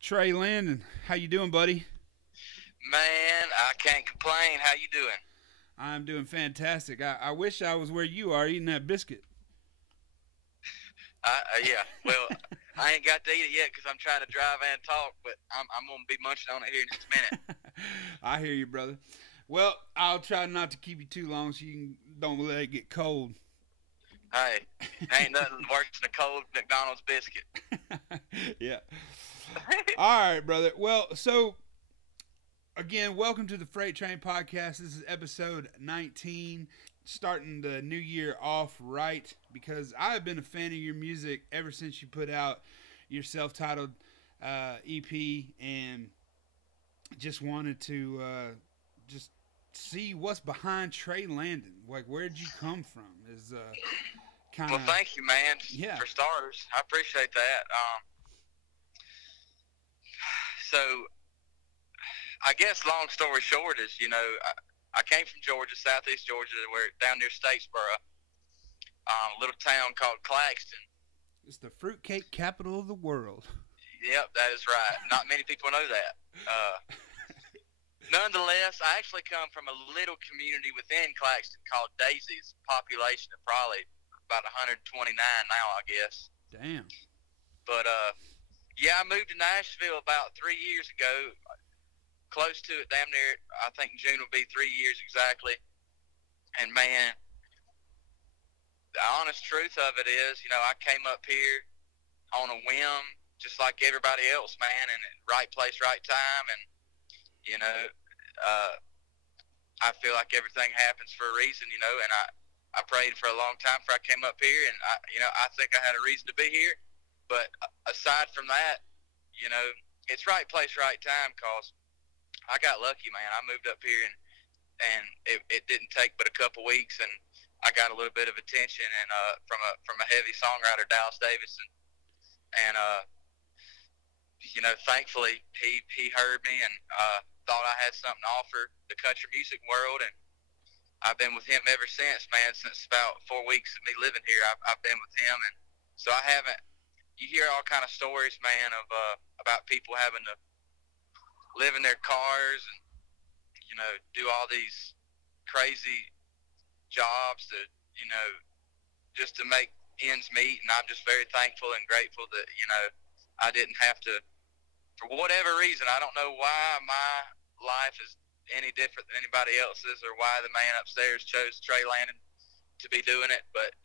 Trea Landon, how you doing, buddy? Man, I can't complain. How you doing? I'm doing fantastic. I wish I was where you are eating that biscuit. Yeah. Well, I ain't got to eat it yet because I'm trying to drive and talk, but I'm gonna be munching on it here in just a minute. I hear you, brother. Well, I'll try not to keep you too long so don't let it get cold. Hey, ain't nothing worse than a cold McDonald's biscuit. Yeah. All right, brother. Well, so again, welcome to the Freight Train Podcast. This is episode 19. Starting the new year off right because I have been a fan of your music ever since you put out your self-titled EP, and just wanted to just see what's behind Trea Landon. Like, where'd you come from? Is kind Well, of thank you, man. Yeah. For starters, I appreciate that. So I guess long story short is, I came from Georgia, southeast Georgia, where down near Statesboro, a little town called Claxton. It's the fruitcake capital of the world. Yep, that is right. Not many people know that. Nonetheless, I actually come from a little community within Claxton called Daisy's. Population of probably about 129 now, I guess. Damn. But yeah, I moved to Nashville about 3 years ago. Close to it, damn near. I think June will be 3 years exactly. And man, the honest truth of it is, I came up here on a whim, just like everybody else, man, and right place, right time. And I feel like everything happens for a reason, And I prayed for a long time before I came up here, and I think I had a reason to be here. But aside from that, it's right place, right time, cause I got lucky, man. I moved up here, and it didn't take but a couple weeks, and I got a little bit of attention and from a heavy songwriter, Davidson, and thankfully he heard me and thought I had something to offer the country music world, and I've been with him ever since, man. Since about 4 weeks of me living here, I've been with him, and so I haven't. You hear all kind of stories, man, of about people having to live in their cars and do all these crazy jobs to just to make ends meet, and I'm just very thankful and grateful that I didn't have to, for whatever reason. I don't know why my life is any different than anybody else's, or why the man upstairs chose Trea Landon to be doing it, but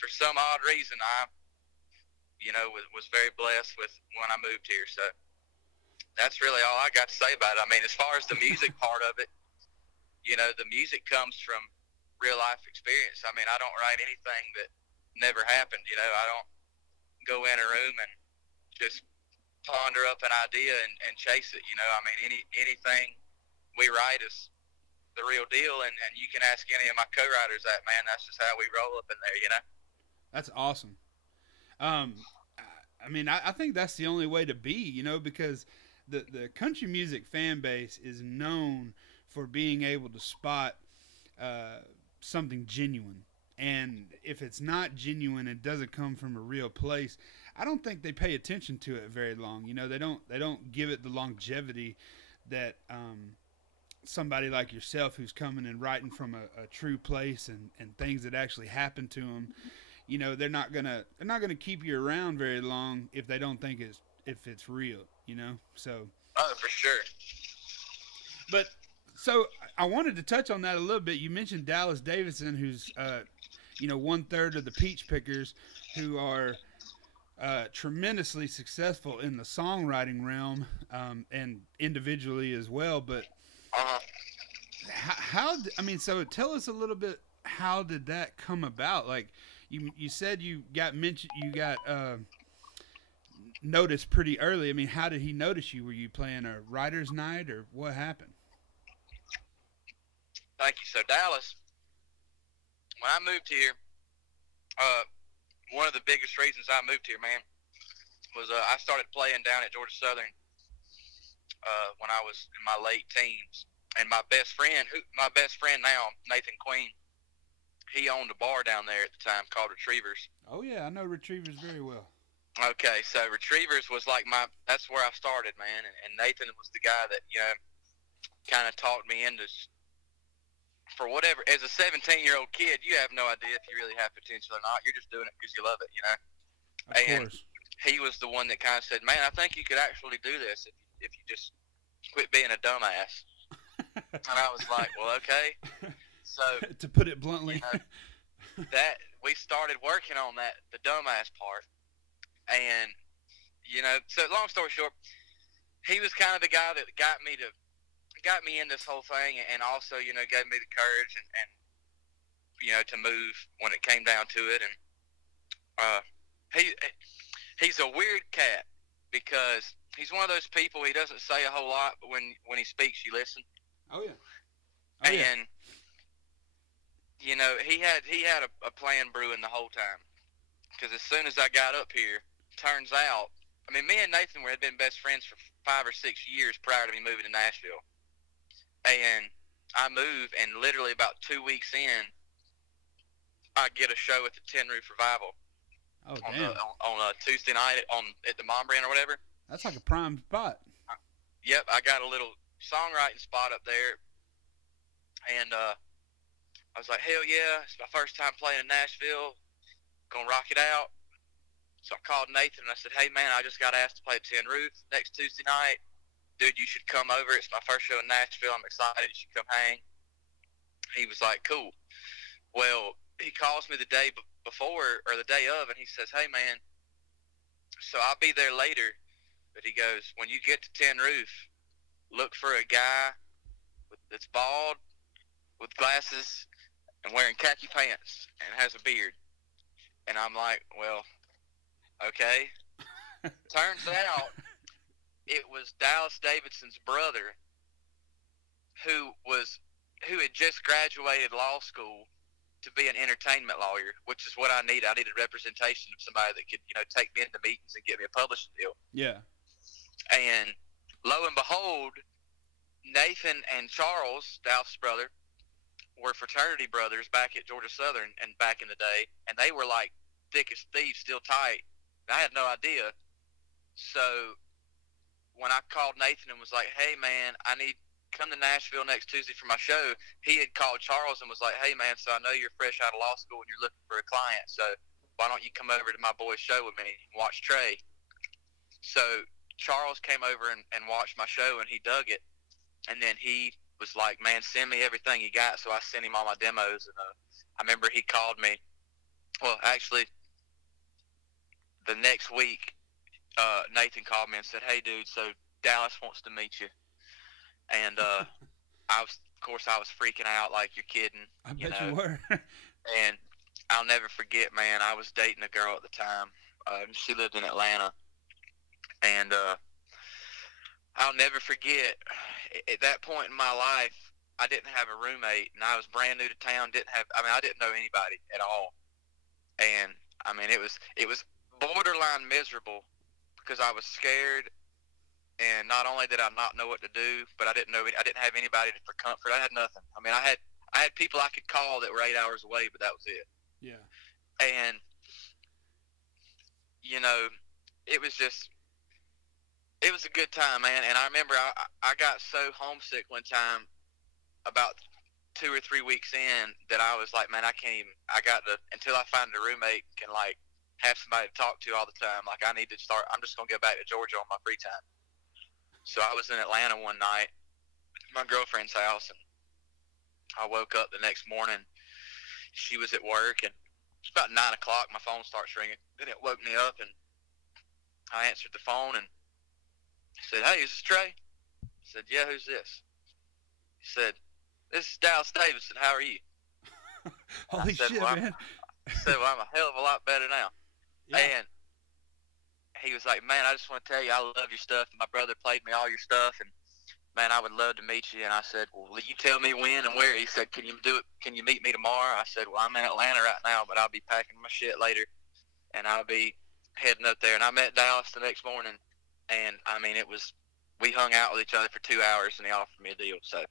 for some odd reason I was very blessed with when I moved here. So that's really all I got to say about it. I mean, as far as the music part of it, the music comes from real life experience. I mean, I don't write anything that never happened. I don't go in a room and just ponder up an idea and chase it. I mean, anything we write is the real deal, and you can ask any of my co-writers that, man. That's just how we roll up in there. That's awesome. I mean, I think that's the only way to be, because the country music fan base is known for being able to spot something genuine. And if it's not genuine, it doesn't come from a real place, I don't think they pay attention to it very long. They don't give it the longevity that somebody like yourself, who's coming and writing from a true place and things that actually happen to them. They're not gonna keep you around very long if they don't think it's real. So. Oh, for sure. But so I wanted to touch on that a little bit. You mentioned Dallas Davidson, who's 1/3 of the Peach Pickers, who are tremendously successful in the songwriting realm, and individually as well. But so tell us a little bit. How did that come about? Like, you said you got noticed pretty early. I mean, how did he notice you? Were you playing a writer's night, or what happened? Thank you. So Dallas, when I moved here, one of the biggest reasons I moved here, man, was I started playing down at Georgia Southern when I was in my late teens, and my best friend now, Nathan Queen, he owned a bar down there at the time called Retrievers. Oh yeah, I know Retrievers very well. Okay, so Retrievers was like that's where I started, man. And Nathan was the guy that, kind of talked me into, for whatever. As a 17-year-old kid, you have no idea if you really have potential or not. You're just doing it because you love it. Of And course. he was the one that kind of said, man, I think you could actually do this if you just quit being a dumbass. And I was like, well, okay. So, to put it bluntly, that we started working on the dumbass part. And, so long story short, he was kind of the guy that got me in this whole thing, and also, gave me the courage and to move when it came down to it. And he's a weird cat because he's one of those people, he doesn't say a whole lot, but when he speaks, you listen. Oh yeah. And he had a plan brewing the whole time, because as soon as I got up here, turns out, I mean, me and Nathan had been best friends for 5 or 6 years prior to me moving to Nashville. And I move, and literally about 2 weeks in, I get a show at the Tin Roof Revival. Oh, damn. On a Tuesday night at the Montbrand or whatever. That's like a prime spot. Yep, I got a little songwriting spot up there. And I was like, hell yeah, it's my first time playing in Nashville. Gonna rock it out. So I called Nathan and I said, hey man, I just got asked to play Tin Roof next Tuesday night. Dude, you should come over. It's my first show in Nashville. I'm excited. You should come hang. He was like, cool. Well, he calls me the day before, or the day of, and he says, hey man, so I'll be there later. But he goes, when you get to Tin Roof, look for a guy that's bald, with glasses, and wearing khaki pants, and has a beard. And I'm like, well, okay. Turns out it was Dallas Davidson's brother, who had just graduated law school to be an entertainment lawyer, which is what I needed. I needed representation of somebody that could, take me into meetings and get me a publishing deal. Yeah. And lo and behold, Nathan and Charles, Dallas' brother, were fraternity brothers back at Georgia Southern and back in the day, and they were like thick as thieves, still tight. And I had no idea. So when I called Nathan and was like, hey man, I need come to Nashville next Tuesday for my show, he had called Charles and was like, hey man, so I know you're fresh out of law school and you're looking for a client, so why don't you come over to my boy's show with me and watch Trey? So Charles came over and watched my show, and he dug it. And then he was like, man, send me everything you got. So I sent him all my demos. And I remember he called me. Well, actually, the next week, Nathan called me and said, hey, dude, so Dallas wants to meet you. And I was freaking out like you're kidding. I bet you were. And I'll never forget, man, I was dating a girl at the time. She lived in Atlanta. And I'll never forget, at that point in my life, I didn't have a roommate, and I was brand new to town. I didn't know anybody at all. And I mean, it was borderline miserable because I was scared. And not only did I not know what to do, but I didn't have anybody for comfort. I had nothing. I mean, I had people I could call that were 8 hours away, but that was it. Yeah. And it was a good time, man. And I remember I got so homesick one time about 2 or 3 weeks in that I was like, man, until I find a roommate and can like have somebody to talk to all the time. Like I'm just going to go back to Georgia on my free time. So I was in Atlanta one night, my girlfriend's house, and I woke up the next morning. She was at work, and it's about 9 o'clock. My phone starts ringing. Then it woke me up, and I answered the phone and said, hey, is this Trey? I said, yeah, who's this? He said, this is Dallas Davidson. How are you? Holy shit, man. I said, well, I'm a hell of a lot better now. Yeah. And he was like, man, I just want to tell you I love your stuff. My brother played me all your stuff, and, man, I would love to meet you. And I said, well, will you tell me when and where? He said, can you do it? Can you meet me tomorrow? I said, well, I'm in Atlanta right now, but I'll be packing my shit later, and I'll be heading up there. And I met Dallas the next morning, and, I mean, we hung out with each other for 2 hours, and he offered me a deal. So,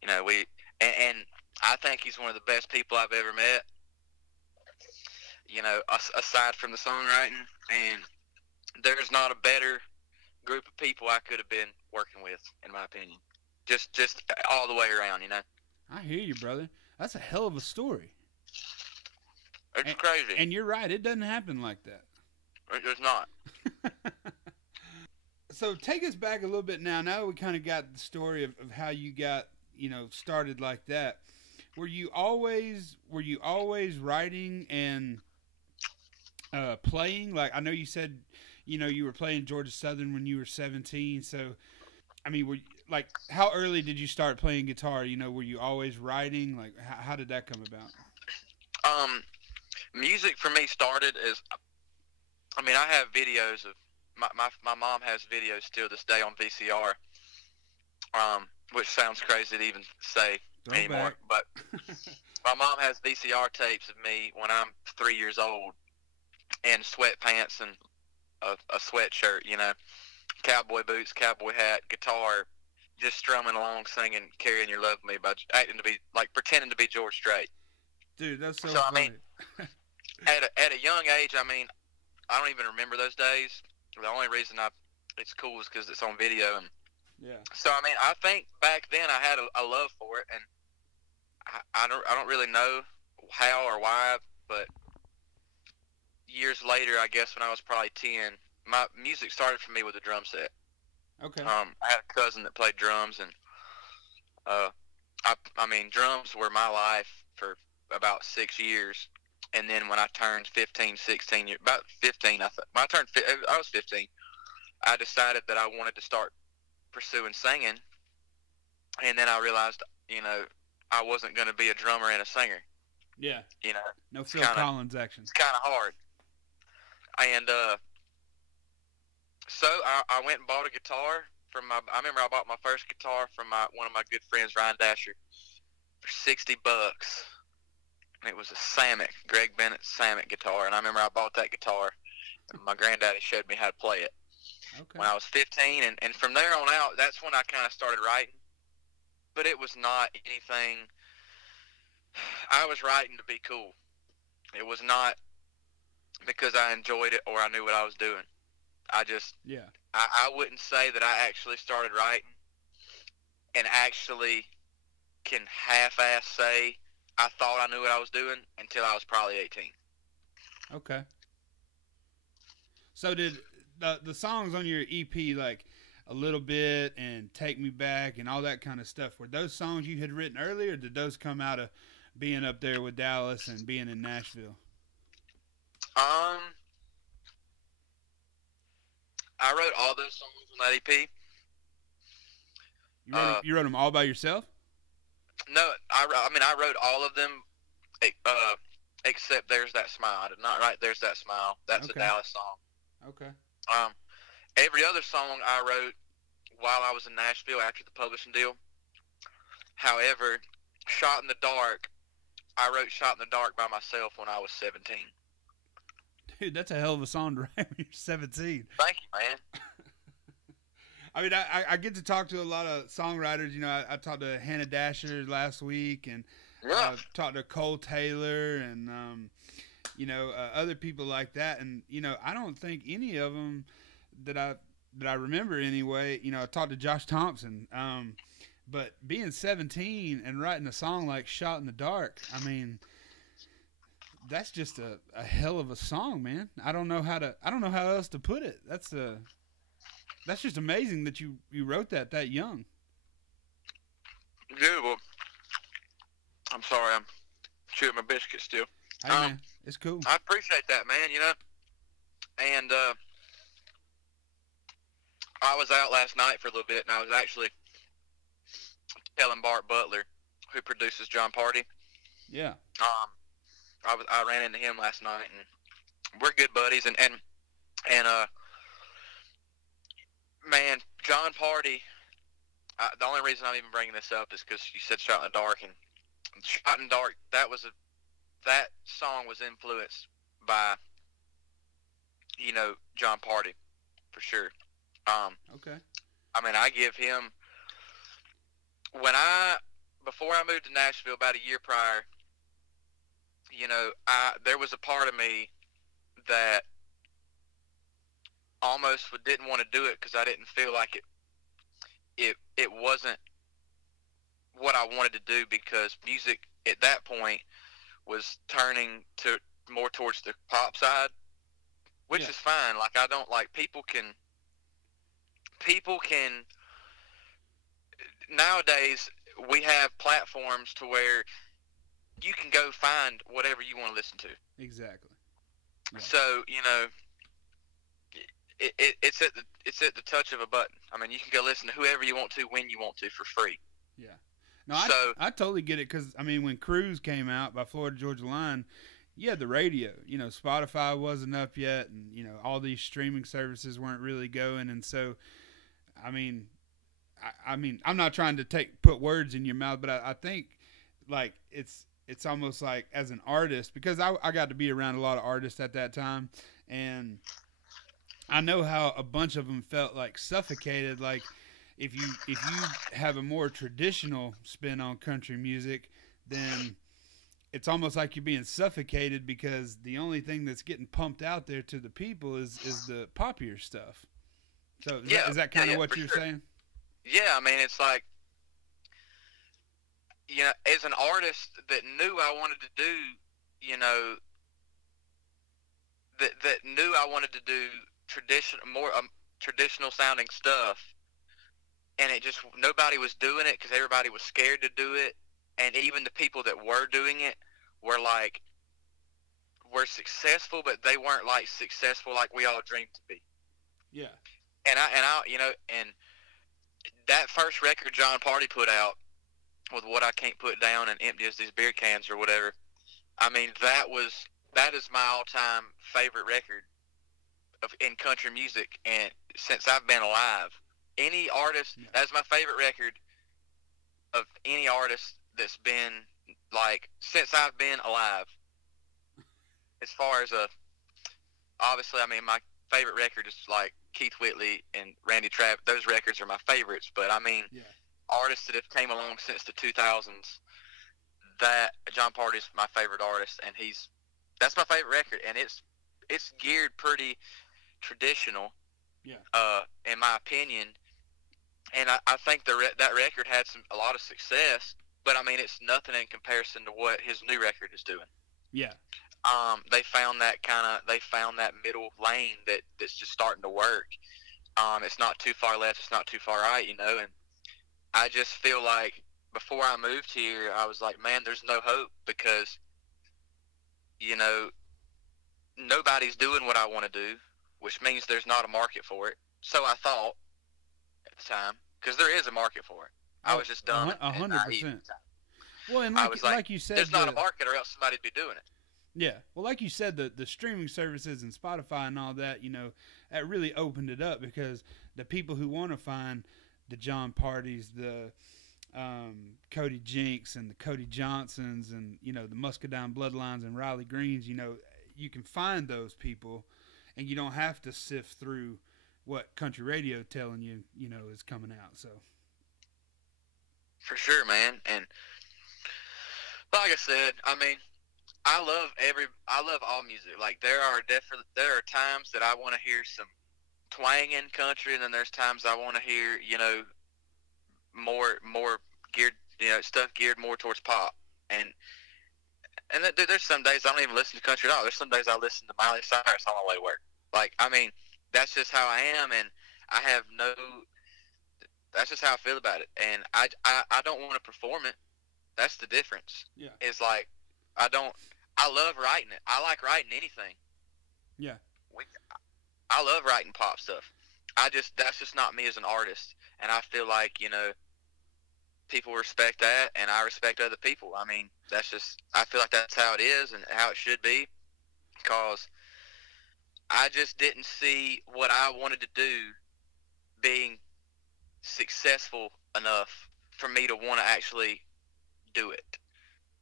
and I think he's one of the best people I've ever met. you know, aside from the songwriting, and there's not a better group of people I could have been working with, in my opinion. Just all the way around, you know. I hear you, brother. That's a hell of a story. It's crazy. And you're right. It doesn't happen like that. It's not. So take us back a little bit now. Now we kind of got the story of how you got, you know, started like that. Were you always writing and playing? Like, I know you said, you know, you were playing Georgia Southern when you were 17. So, I mean, how early did you start playing guitar? You know, were you always writing? Like, how did that come about? Music for me started as, I mean, I have videos of, my mom has videos still this day on VCR, which sounds crazy to even say Throwback. Anymore, but my mom has VCR tapes of me when I'm 3 years old in sweatpants and a sweatshirt, you know, cowboy boots, cowboy hat, guitar, just strumming along, singing "Carrying Your Love for Me" by pretending to be George Strait. Dude, that's so funny. I mean, at a young age, I mean, I don't even remember those days. The only reason it's cool is because it's on video, and yeah. So I mean, I think back then I had a love for it, and I don't really know how or why, but years later, I guess when I was probably 10, my music started for me with a drum set. Okay. I had a cousin that played drums, and I mean, drums were my life for about 6 years. And then when I turned 15, 16, about 15, when I was 15, I decided that I wanted to start pursuing singing. And then I realized, you know, I wasn't going to be a drummer and a singer. Yeah. You know. No Phil Collins action. It's kind of hard. And so I went and bought a guitar I remember I bought my first guitar from one of my good friends, Ryan Dasher, for $60. And it was a Samick, Greg Bennett Samick guitar. And I remember I bought that guitar, and my granddaddy showed me how to play it. Okay. When I was 15, and from there on out, that's when I kind of started writing. But it was not anything. I was writing to be cool. It was not because I enjoyed it or I knew what I was doing. I wouldn't say that I actually started writing and actually can half-ass say I thought I knew what I was doing until I was probably 18. Okay. So did the songs on your EP, like A Little Bit and Take Me Back and all that kind of stuff, were those songs you had written earlier, or did those come out of being up there with Dallas and being in Nashville? I wrote all those songs on that EP. You wrote them all by yourself? No, I wrote all of them except There's That Smile. I did not write There's That Smile. That's Okay. a Dallas song. Okay. Every other song I wrote while I was in Nashville after the publishing deal. However, Shot in the Dark, I wrote Shot in the Dark by myself when I was 17. Dude, that's a hell of a song to write when you're 17. Thank you, man. I mean, I get to talk to a lot of songwriters. You know, I talked to Hannah Dasher last week, and talked to Cole Taylor, and you know, other people like that. And you know, I don't think any of them that I remember anyway. You know, I talked to Josh Thompson. But being 17 and writing a song like "Shot in the Dark," I mean, that's just a hell of a song, man. I don't know how else to put it. That's just amazing that you wrote that young. Yeah, well, I'm sorry, I'm chewing my biscuit still. Hey, man, it's cool. I appreciate that, man, you know. And I was out last night for a little bit, and I was actually telling Bart Butler, who produces John Party. Yeah. I ran into him last night, and we're good buddies, and man, John Party, the only reason I'm even bringing this up is because you said Shot in the Dark, and Shot in the Dark, that song was influenced by, you know, John Party, for sure. Okay. I mean, I give him, before I moved to Nashville about a year prior, there was a part of me that almost didn't want to do it because I didn't feel like it wasn't what I wanted to do, because music at that point was turning to more towards the pop side, which is fine. Like, I don't like people can nowadays we have platforms to where you can go find whatever you want to listen to. Exactly. Yeah. So, it's at the touch of a button. I mean, you can go listen to whoever you want to when you want to for free. Yeah. No, I totally get it, because, I mean, when Cruise came out by Florida Georgia Line, you had the radio. Spotify wasn't up yet, and, all these streaming services weren't really going. And so, I mean, I'm not trying to put words in your mouth, but I think, like, it's almost like, as an artist, because I got to be around a lot of artists at that time, and I know how a bunch of them felt like suffocated. Like, if you have a more traditional spin on country music, then it's almost like you're being suffocated, because the only thing that's getting pumped out there to the people is the poppier stuff. So is that kind of what you're saying? Yeah, I mean, it's like, as an artist that knew I wanted to do, that knew I wanted to do traditional sounding stuff, and it just, nobody was doing it because everybody was scared to do it, and even the people that were doing it were successful, but they weren't like successful like we all dreamed to be. Yeah. And and that first record John Party put out, with What I Can't Put Down and Empty as These Beer Cans or whatever, I mean, that is my all-time favorite record in country music, and since I've been alive. Any artist, that's my favorite record of any artist that's been, like, since I've been alive. As far as obviously, I mean, my favorite record is like Keith Whitley and Randy Travis. Those records are my favorites, but I mean, artists that have came along since the 2000s, that John Party's my favorite artist, and that's my favorite record, and it's geared pretty traditional, in my opinion. And I think that record had a lot of success, but I mean, it's nothing in comparison to what his new record is doing. Yeah. They found that middle lane that's just starting to work. It's not too far left, it's not too far right, and I just feel like before I moved here, I was like, man, there's no hope, because, nobody's doing what I want to do, which means there's not a market for it. So I thought at the time, because there is a market for it. I was just dumb. 100%. Well, and like you said, there's not a market, or else somebody'd be doing it. Yeah. Well, like you said, the streaming services and Spotify and all that, that really opened it up, because the people who want to find the John Partys, the Cody Jinks and the Cody Johnsons, and, the Muscadine Bloodlines and Riley Greens, you can find those people, and you don't have to sift through what country radio telling you, is coming out. So for sure, man. And like I said, I mean, I love all music. Like, there are times that I want to hear some twang in country, and then there's times I want to hear, more geared, stuff geared more towards pop. And there's some days I don't even listen to country at all. There's some days I listen to Miley Cyrus on my way to work. Like, I mean, that's just how I am, and that's just how I feel about it. And I don't want to perform it. That's the difference. Yeah. It's like, I love writing it. I like writing anything. Yeah. I love writing pop stuff. That's just not me as an artist. And I feel like, people respect that, and I respect other people. I mean, I feel like that's how it is and how it should be, because I just didn't see what I wanted to do being successful enough for me to want to actually do it.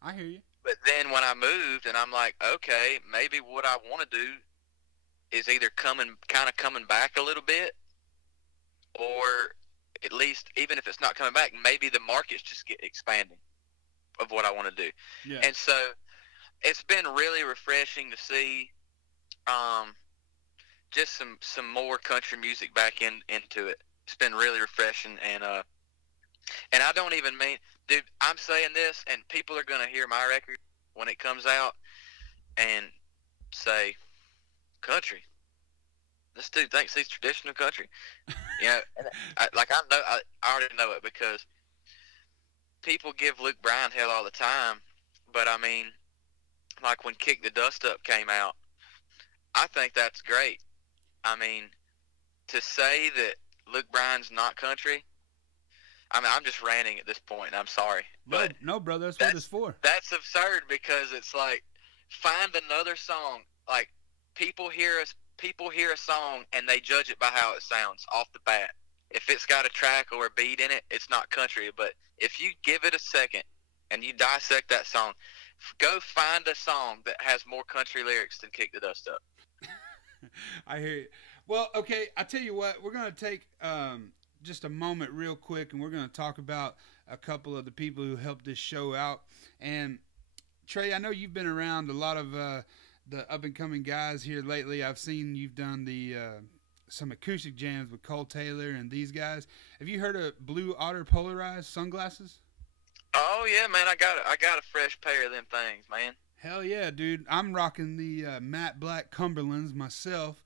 I hear you. But then when I moved, and I'm like, okay, maybe what I want to do is either coming back a little bit, or at least, even if it's not coming back, maybe the market's just expanding of what I want to do. Yeah. And so it's been really refreshing to see just some more country music back into it. It's been really refreshing, and I don't even mean, dude, I'm saying this, and people are gonna hear my record when it comes out and say, country. This dude thinks he's traditional country. You know, and I already know it because people give Luke Bryan hell all the time. But I mean, like when Kick the Dust Up came out, I think that's great. I mean, to say that Luke Bryan's not country, I mean, I'm just ranting at this point. I'm sorry, but No, brother, that's what it's for. That's absurd because it's like, find another song. Like, people hear a song and they judge it by how it sounds off the bat. If it's got a track or a beat in it, it's not country. But if you give it a second and you dissect that song, go find a song that has more country lyrics than Kick the Dust Up. I hear you. Well, okay, I tell you what, we're going to take just a moment real quick, and we're going to talk about a couple of the people who helped this show out. And Trey, I know you've been around a lot of the up-and-coming guys here lately. I've seen you've done the some acoustic jams with Cole Taylor and these guys. Have you heard of Blue Otter polarized sunglasses? Oh yeah, man, I got a fresh pair of them things, man. Hell yeah, dude. I'm rocking the matte black Cumberlands myself.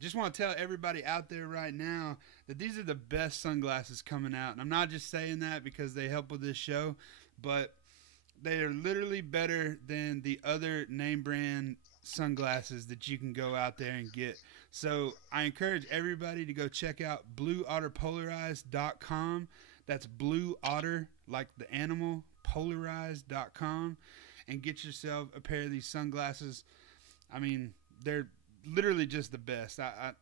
Just want to tell everybody out there right now that these are the best sunglasses coming out. And I'm not just saying that because they help with this show, but they are literally better than the other name brand sunglasses that you can go out there and get. So I encourage everybody to go check out blueotterpolarized.com. That's Blue Otter, like the animal, polarized.com, and get yourself a pair of these sunglasses. I mean, they're literally just the best. I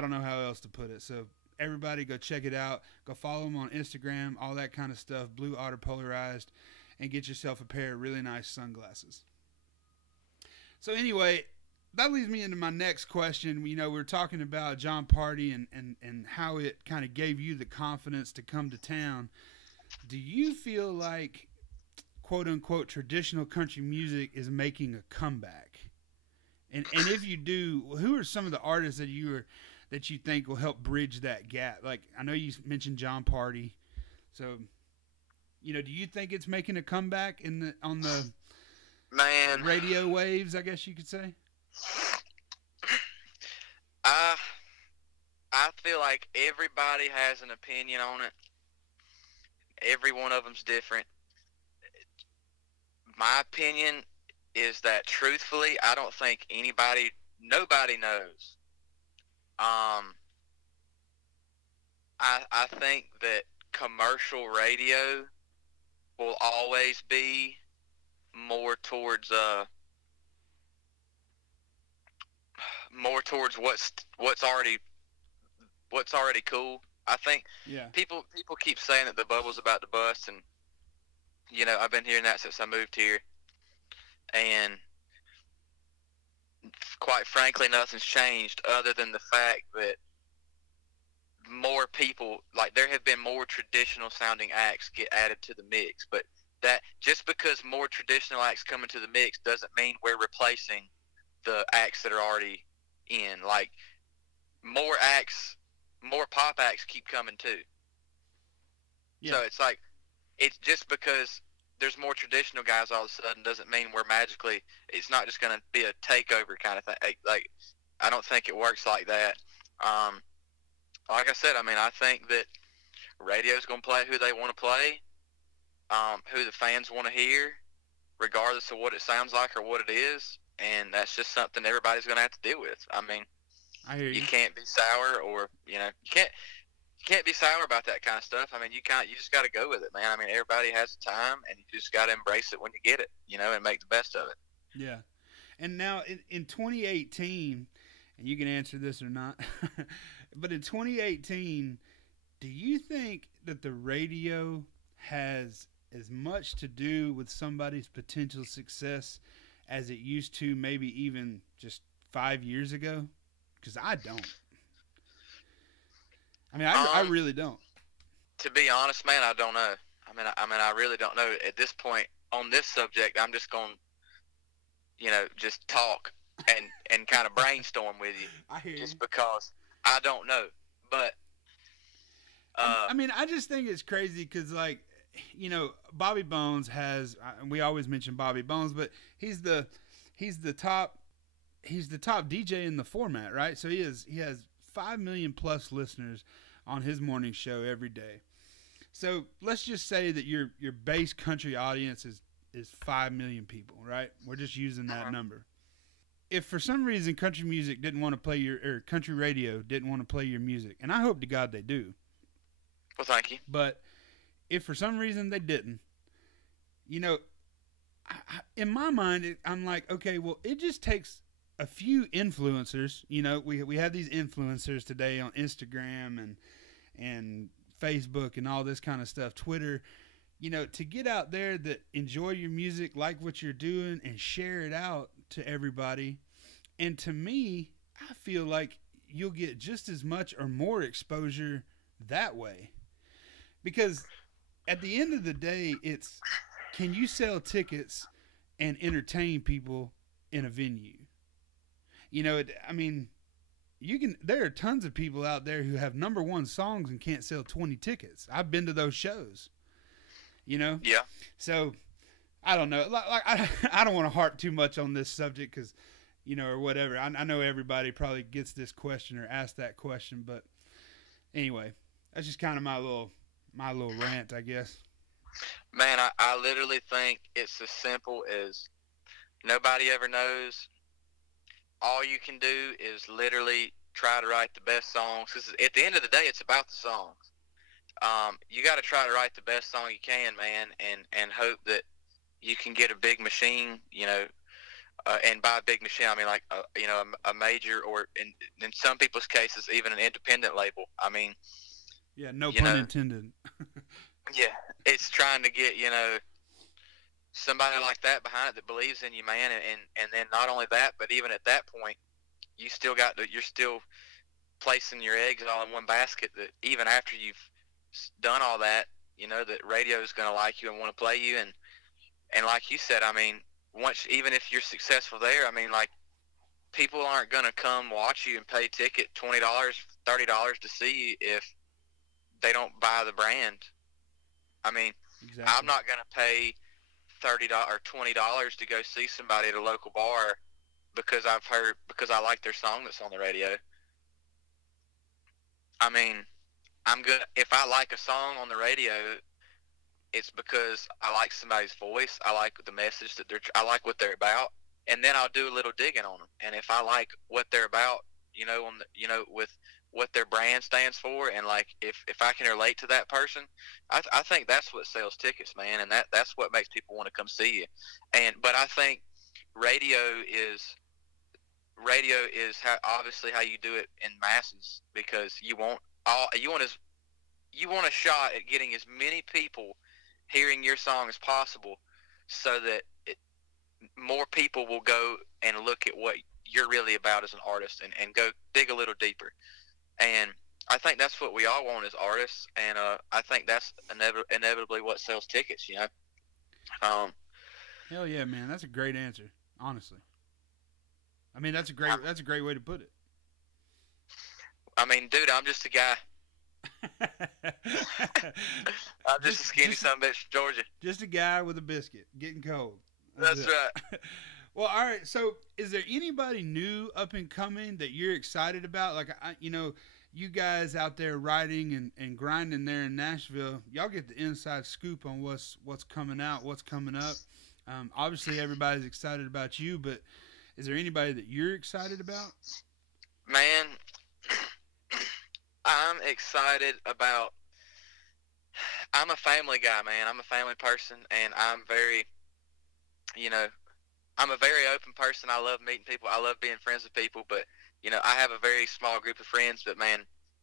don't know how else to put it. So everybody go check it out. Go follow them on Instagram, all that kind of stuff, Blue Otter Polarized, and get yourself a pair of really nice sunglasses. So anyway, that leads me into my next question. You know, we're talking about Jon Pardi and how it kind of gave you the confidence to come to town. Do you feel like, quote unquote, traditional country music is making a comeback? And if you do, who are some of the artists that you think will help bridge that gap? Like, I know you mentioned Jon Pardi. So, you know, do you think it's making a comeback on the radio waves, I guess you could say? I feel like everybody has an opinion on it. Every one of them's different. My opinion is that, truthfully, I don't think nobody knows. I think that commercial radio will always be more towards what's already cool. I think people keep saying that the bubble's about to bust, and you know, I've been hearing that since I moved here, and quite frankly, nothing's changed other than the fact that more people, like, there have been more traditional sounding acts get added to the mix, but that just because more traditional acts come into the mix doesn't mean we're replacing the acts that are already in. Like, more pop acts keep coming too. Yeah. So it's like, it's just because there's more traditional guys all of a sudden doesn't mean it's not just going to be a takeover kind of thing. Like, I don't think it works like that. Like I said, I mean, I think that radio's going to play who they want to play, who the fans want to hear, regardless of what it sounds like or what it is, and that's just something everybody's going to have to deal with. I mean, I hear you. You can't be sour, or you can't be sour about that kind of stuff. I mean, you just got to go with it, man. I mean, everybody has a time, and you just got to embrace it when you get it, you know, and make the best of it. Yeah. And now in 2018, and you can answer this or not, but in 2018, do you think that the radio has as much to do with somebody's potential success as it used to maybe even just 5 years ago? Because I don't. I mean, I really don't. To be honest, man, I don't know. I mean, I really don't know. At this point, on this subject, I'm just going to just talk and kind of brainstorm with you. I hear just you. Because I don't know. But I mean, I just think it's crazy because, like, Bobby Bones has. We always mention Bobby Bones, but he's the top DJ in the format, right? So he has 5 million plus listeners on his morning show every day. So let's just say that your base country audience is 5 million people, right? We're just using that number. If for some reason country music didn't want to play or country radio didn't want to play your music, and I hope to God they do. Well, thank you. But if for some reason they didn't, in my mind, I'm like, okay, well, it just takes a few influencers. We have these influencers today on Instagram and Facebook and all this kind of stuff, Twitter, to get out there that enjoy your music, like what you're doing, and share it out to everybody. And to me, I feel like you'll get just as much or more exposure that way. Because at the end of the day, it's, can you sell tickets and entertain people in a venue? There are tons of people out there who have number one songs and can't sell 20 tickets. I've been to those shows, Yeah. So I don't know. Like I don't want to harp too much on this subject because, or whatever. I know everybody probably gets this question or asked that question, but anyway, that's just kind of my little rant, I guess. Man, I literally think it's as simple as nobody ever knows. All you can do is literally try to write the best songs. Because at the end of the day, it's about the songs. You got to try to write the best song you can, man, and hope that you can get a big machine, and by a big machine, I mean like a major, or in some people's cases even an independent label. I mean, yeah, no pun intended. Yeah, it's trying to get somebody like that behind it that believes in you, man, and then not only that, but even at that point, you're still placing your eggs all in one basket. That even after you've done all that, that radio is going to like you and want to play you, and like you said, I mean, even if you're successful there, I mean, like, people aren't going to come watch you and pay ticket $20, $30 to see you if they don't buy the brand. I mean, exactly. I'm not going to pay $30 or $20 to go see somebody at a local bar because I like their song that's on the radio. I mean, if I like a song on the radio, it's because I like somebody's voice. I like the message I like what they're about, and then I'll do a little digging on them. And if I like what they're about, with what their brand stands for, and like if I can relate to that person, I think that's what sells tickets, man, and that's what makes people want to come see you. But I think radio is obviously how you do it in masses, because you want a shot at getting as many people hearing your song as possible, so that more people will go and look at what you're really about as an artist and go dig a little deeper. And I think that's what we all want as artists, and I think that's inevitably what sells tickets, Hell yeah, man, that's a great answer, honestly. I mean, that's a great way to put it. I mean, dude, I'm just a guy. I'm just a skinny son of a bitch from Georgia. Just a guy with a biscuit, getting cold. That's right. Well, all right. So, is there anybody new up and coming that you're excited about? Like, you guys out there writing and grinding there in Nashville, y'all get the inside scoop on what's coming out, what's coming up. Obviously, everybody's excited about you, but is there anybody that you're excited about? Man, I'm excited about. I'm a family guy, man. I'm a family person, and I'm very, I'm a very open person. I love meeting people. I love being friends with people, but I have a very small group of friends. But man,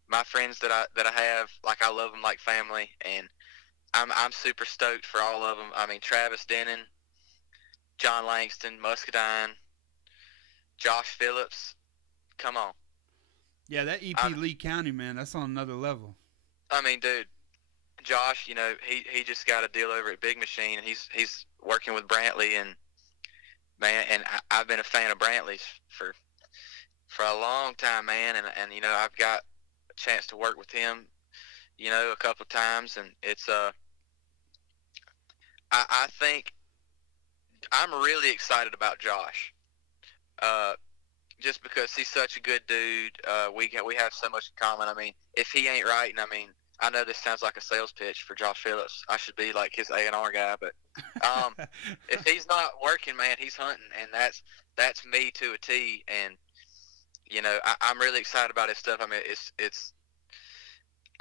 my friends that I have, like, I love them like family, and I'm super stoked for all of them. I mean, Travis Denon, John Langston, Muscadine, Josh Phillips. Come on. Yeah, that EP Lee County, man, that's on another level. I mean, dude, Josh, he just got a deal over at Big Machine, and he's working with Brantley, and man, and I've been a fan of Brantley's for a long time, man, and you know, I've got a chance to work with him, you know, a couple of times, and it's I think I'm really excited about Josh. Uh, just because he's such a good dude. We have so much in common. I mean, if he ain't writing, I mean, I know this sounds like a sales pitch for Josh Phillips. I should be like his A&R guy, but if he's not working, man, he's hunting, and that's me to a T. And you know, I'm really excited about his stuff. I mean,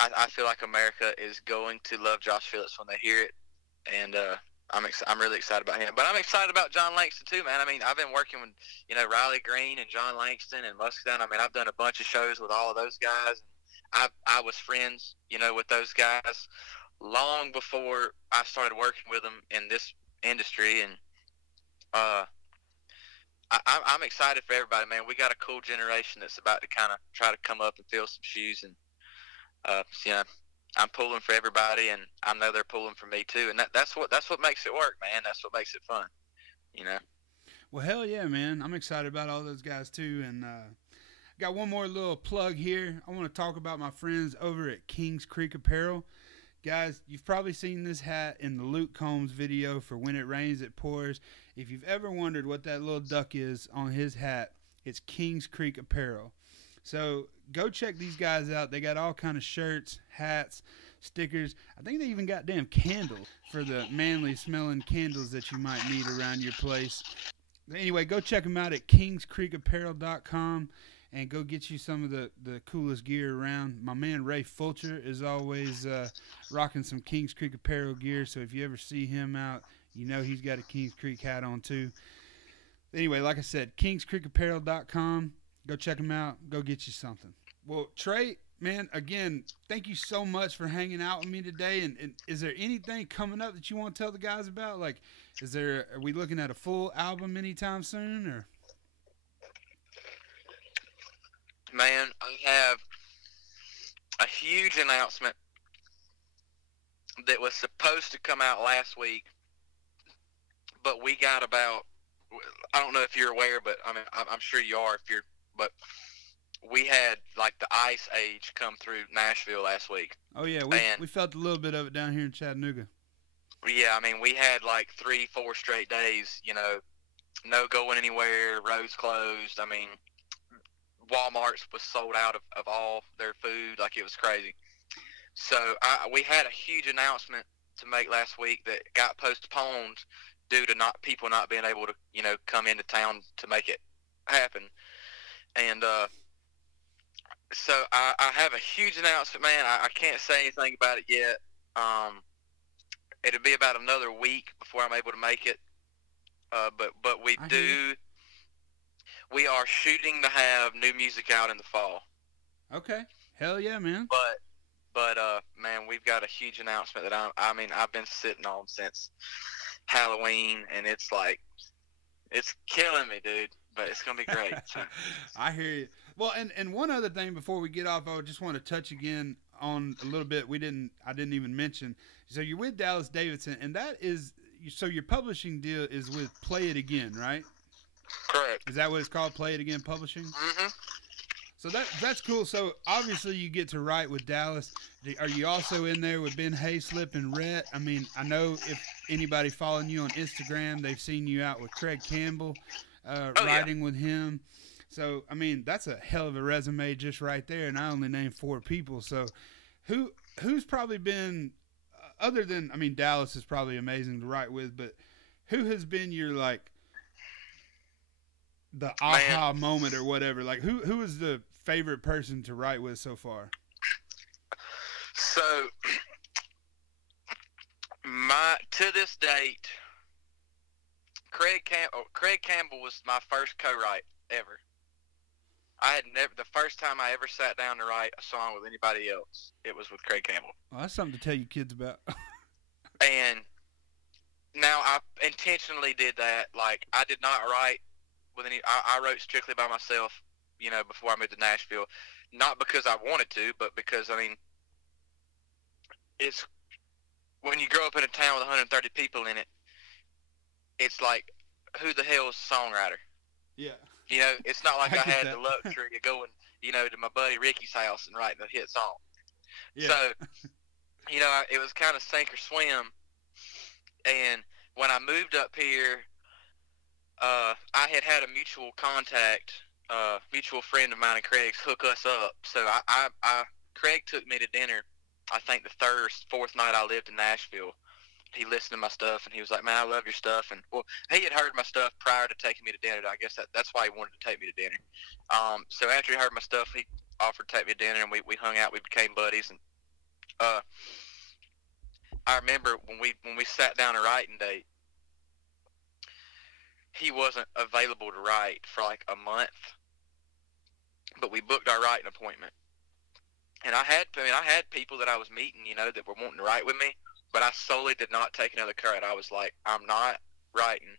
I feel like America is going to love Josh Phillips when they hear it, and I'm really excited about him. But I'm excited about John Langston too, man. I mean, I've been working with, you know, Riley Green and John Langston and Muscadine. I mean, I've done a bunch of shows with all of those guys. I was friends, you know, with those guys long before I started working with them in this industry, and I'm excited for everybody, man. We got a cool generation that's about to kind of try to come up and fill some shoes, and you know, I'm pulling for everybody, and I know they're pulling for me too, and that's what makes it work, man. That's what makes it fun, you know. Well, hell yeah, man. I'm excited about all those guys too, and got one more little plug here. I want to talk about my friends over at Kings Creek Apparel. Guys, you've probably seen this hat in the Luke Combs video for When It Rains, It Pours. If you've ever wondered what that little duck is on his hat, it's Kings Creek Apparel. So go check these guys out. They got all kind of shirts, hats, stickers. I think they even got damn candles for the manly smelling candles that you might need around your place. Anyway, go check them out at kingscreekapparel.com and go get you some of the coolest gear around. My man Ray Fulcher is always rocking some Kings Creek Apparel gear, so if you ever see him out, you know he's got a Kings Creek hat on too. Anyway, like I said, kingscreekapparel.com. Go check them out. Go get you something. Well, Trey, man, again, thank you so much for hanging out with me today. And is there anything coming up that you want to tell the guys about? Like, are we looking at a full album anytime soon, or? Man, I have a huge announcement that was supposed to come out last week, but we got about, I don't know if you're aware, but I mean, I'm sure you are but we had like the ice age come through Nashville last week. Oh yeah, we felt a little bit of it down here in Chattanooga. Yeah, I mean, we had like 3-4 straight days, you know, no going anywhere, roads closed. I mean, Walmart's was sold out of all their food, like it was crazy. So we had a huge announcement to make last week that got postponed due to people not being able to, you know, come into town to make it happen. And so I have a huge announcement, man. I can't say anything about it yet. It'll be about another week before I'm able to make it. But we are shooting to have new music out in the fall. Okay. Hell yeah, man. But man, we've got a huge announcement that I've been sitting on since Halloween, and it's like, it's killing me, dude. But it's gonna be great. So. I hear you. Well, and one other thing before we get off, I just want to touch again on a little bit. I didn't even mention. So you're with Dallas Davidson, and that is so your publishing deal is with Play It Again, right? Correct. Is that what it's called? Play It Again Publishing. Mm-hmm. So that's cool. So obviously you get to write with Dallas. Are you also in there with Ben Hayslip and Rhett? I mean, I know if anybody following you on Instagram, they've seen you out with Craig Campbell, writing with him. So I mean, that's a hell of a resume just right there. And I only named 4 people. So who's probably been other than, I mean, Dallas is probably amazing to write with, but who has been your like the aha moment or whatever? Like who is the favorite person to write with so far? So to this date, Craig Campbell was my first co-write ever. The first time I ever sat down to write a song with anybody else, it was with Craig Campbell. Well, that's something to tell you kids about. And now I intentionally did that. Like, I did not write with any. I wrote strictly by myself, you know, before I moved to Nashville. Not because I wanted to, but because, I mean, it's when you grow up in a town with 130 people in it, it's like who the hell's the songwriter? Yeah. You know, it's not like I get had that. the luxury of going, you know, to my buddy Ricky's house and writing a hit song. Yeah. So, you know, it was kind of sink or swim. And when I moved up here, I had a mutual contact, mutual friend of mine and Craig's hook us up. So Craig took me to dinner, I think the third or fourth night I lived in Nashville. He listened to my stuff, and he was like, man, I love your stuff. And, well, he had heard my stuff prior to taking me to dinner. I guess that's why he wanted to take me to dinner. So after he heard my stuff, he offered to take me to dinner, and we hung out. We became buddies. And I remember when we sat down a writing date, he wasn't available to write for like a month, but we booked our writing appointment. And I had people that I was meeting, you know, that were wanting to write with me, but I solely did not take another credit. I was like, I'm not writing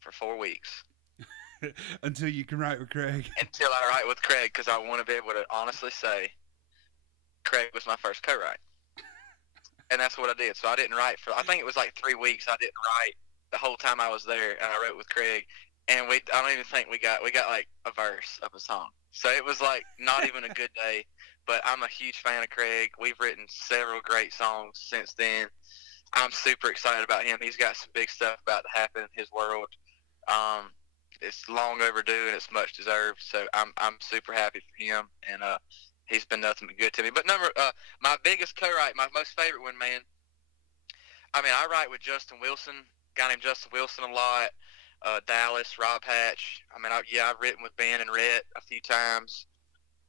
for 4 weeks. Until you can write with Craig. Until I write with Craig, because I want to be able to honestly say Craig was my first co-write. And that's what I did. So I didn't write for, I think it was like 3 weeks. I didn't write the whole time I was there, and I wrote with Craig. And I don't even think we got like a verse of a song. So it was like not even a good day. But I'm a huge fan of Craig. We've written several great songs since then. I'm super excited about him. He's got some big stuff about to happen in his world. It's long overdue and it's much deserved. So I'm super happy for him, and he's been nothing but good to me. But my biggest co-write, my most favorite one, man. I mean, I write with Justin Wilson, a guy named Justin Wilson a lot. Dallas, Rob Hatch. I mean, I've written with Ben and Rhett a few times.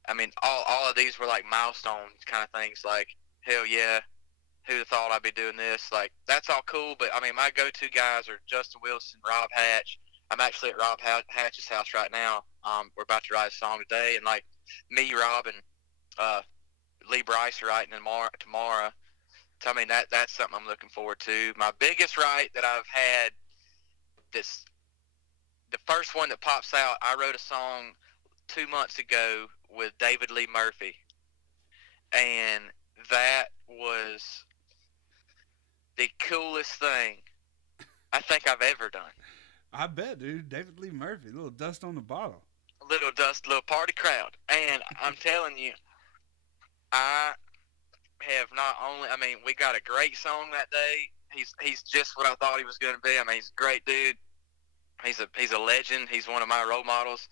I mean, all of these were like milestones kind of things. Like, hell yeah, who'd have thought I'd be doing this? Like, that's all cool, but I mean, my go-to guys are Justin Wilson, Rob Hatch. I'm actually at Rob Hatch's house right now. We're about to write a song today, and like me, Rob, and Lee Bryce are writing tomorrow. So I mean, that's something I'm looking forward to. My biggest write that I've had, the first one that pops out, I wrote a song 2 months ago with David Lee Murphy, and that was the coolest thing I think I've ever done. I bet, dude. David Lee Murphy, a little dust on the bottle. A little dust, little party crowd. And I'm telling you, I have not only, I mean, we got a great song that day. He's just what I thought he was going to be. I mean, he's a great dude. He's a legend. He's one of my role models.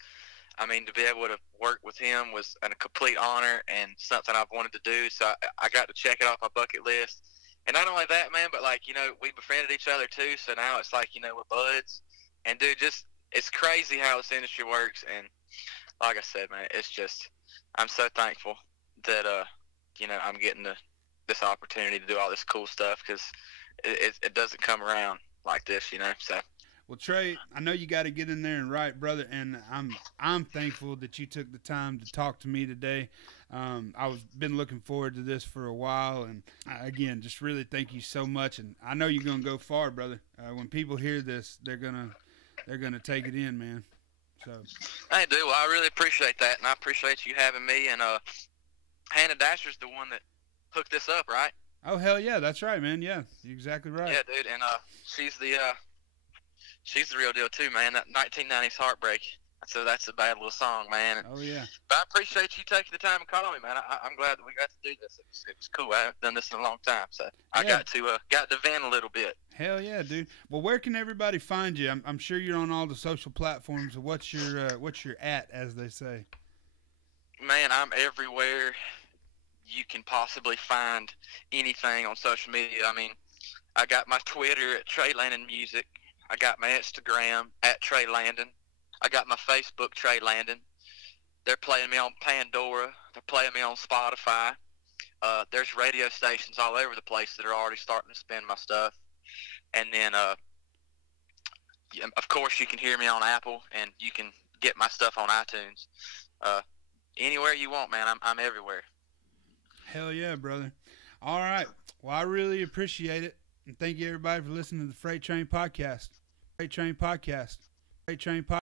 I mean, to be able to work with him was a complete honor and something I've wanted to do. So I got to check it off my bucket list. And not only that, man, but like, you know, we befriended each other too. So now it's like, you know, we're buds. And dude, it's crazy how this industry works. And like I said, man, it's just, I'm so thankful that, you know, I'm getting this opportunity to do all this cool stuff, because it doesn't come around like this, you know. So. Well, Trey, I know you got to get in there and write, brother, and I'm thankful that you took the time to talk to me today. I've been looking forward to this for a while, and again, just really thank you so much. And I know you're gonna go far, brother. When people hear this, they're gonna take it in, man. So. Hey, dude. Well, I really appreciate that, and I appreciate you having me. And Hannah Dasher's the one that hooked this up, right? Oh hell yeah, that's right, man. Yeah, you're exactly right. Yeah, dude, and she's the real deal too, man. That 1990s Heartbreak. So that's a bad little song, man. Oh yeah. But I appreciate you taking the time and calling me, man. I'm glad that we got to do this. It was cool. I haven't done this in a long time, so I got to vent a little bit. Hell yeah, dude. Well, where can everybody find you? I'm sure you're on all the social platforms. What's your at, as they say? Man, I'm everywhere you can possibly find anything on social media. I mean, I got my Twitter at Trea Landon Music. I got my Instagram at Trea Landon. I got my Facebook, Trea Landon. They're playing me on Pandora. They're playing me on Spotify. There's radio stations all over the place that are already starting to spin my stuff. And then, of course, you can hear me on Apple, and you can get my stuff on iTunes. Anywhere you want, man. I'm everywhere. Hell yeah, brother. All right. Well, I really appreciate it. And thank you, everybody, for listening to the Freight Train Podcast. Freight Train Podcast. Freight Train Podcast.